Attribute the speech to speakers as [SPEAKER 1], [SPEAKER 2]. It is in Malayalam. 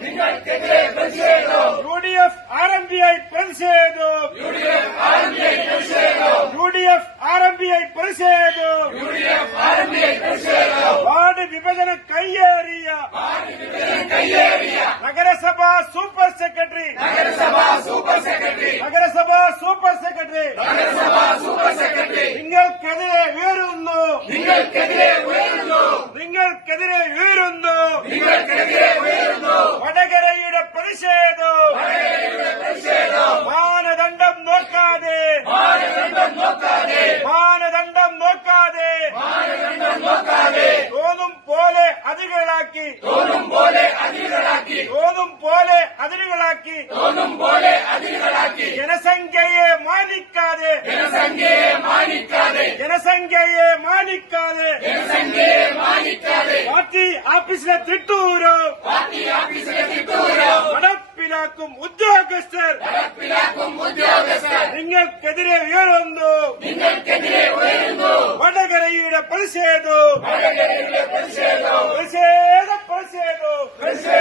[SPEAKER 1] നിങ്ങൾക്കെതിരെ പ്രതിഷേധം U D F R M P I പ്രതിഷേധം U D F R M P I പ്രതിഷേധം വാർഡ് വിഭജന കയ്യേറിയ. നഗരസഭാ സൂപ്പർ സെക്രട്ടറി. നഗരസഭാ സൂപ്പർ സെക്രട്ടറി. നഗരസഭാ സൂപ്പർ സെക്രട്ടറി നഗരസഭാ സൂപ്പർ സെക്രട്ടറി നിങ്ങൾക്കെതിരെ ഉയരുന്നു നിങ്ങൾക്കെതിരെ ഉയരുന്നു. നിങ്ങൾക്കെതിരെ ഉയരുന്നു. നിങ്ങൾക്കെതിരെ ഉയരുന്നു. ವರಗರೆಯುಡ ಪರಿಷೇದು ಮಾನದಂಡಂ ನೋಕಾದೆ மானதண்டம் நோக்காதே. நோக்காதே. தோதும் போலே அதிர்களாக்கி தோதும் போலே அதிர்களாக்கி தோதும் போலே அதிர்களாக்கி தோதும் போலே அதிர்களாக்கி ஜனசங்கையே மானிக்காதே ஜனசங்கையே மானிக்காதே ஜனசங்கையே மானிக்காதே ஜனசங்கையே പാർട്ടി ഓഫീസിലെ തിട്ടൂരോ? പാർട്ടി ഓഫീസിലെ തിട്ടൂരോ? നടപ്പിലാക്കും ഉദ്യോഗസ്ഥർ. നടപ്പിലാക്കും ഉദ്യോഗസ്ഥർ. നിങ്ങൾക്കെതിരെ ഉയരുന്നു. നിങ്ങൾക്കെതിരെ ഉയരുന്നു. വടകരയുടെ പ്രതിഷേധവും വടകരയുടെ പ്രതിഷേധവും പ്രതിഷേധ പ്രതിഷേധവും പ്രതിഷേധ